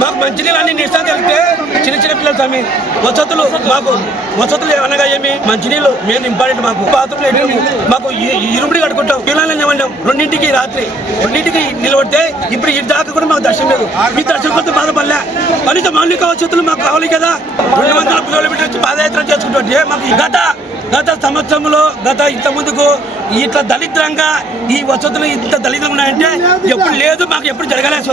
మాకు మంచినీళ్ళు అన్ని నిష్ఠాలు తెలిస్తే చిన్న చిన్న పిల్లలు స్వామి వసతులు అనగా ఏమి మంచినీళ్ళు మెయిన్ ఇంపార్టెంట్. మాకు బాత్రూమ్ మాకు ఇరుముడి కట్టుకుంటాం. పిల్లలని ఏమంటాం 2ంటికి రాత్రి 2ంటికి నిలబడితే ఇప్పుడు ఈ దాకా కూడా మాకు దర్శనం లేదు. మీ దర్శనం కొంత బాధపడలే. కనీసం మౌలిక వసతులు మాకు కావాలి కదా. 200 కిలోమీటర్ల నుంచి పాదయాత్ర చేసుకుంటుంటే మాకు గత సంవత్సరంలో ఇంత ముందుకు ఇట్లా దళిద్రంగా ఈ వసతులు ఇంత దళిద్రంగా ఉన్నాయంటే ఎప్పుడు లేదు. మాకు ఎప్పుడు జరగలేదు.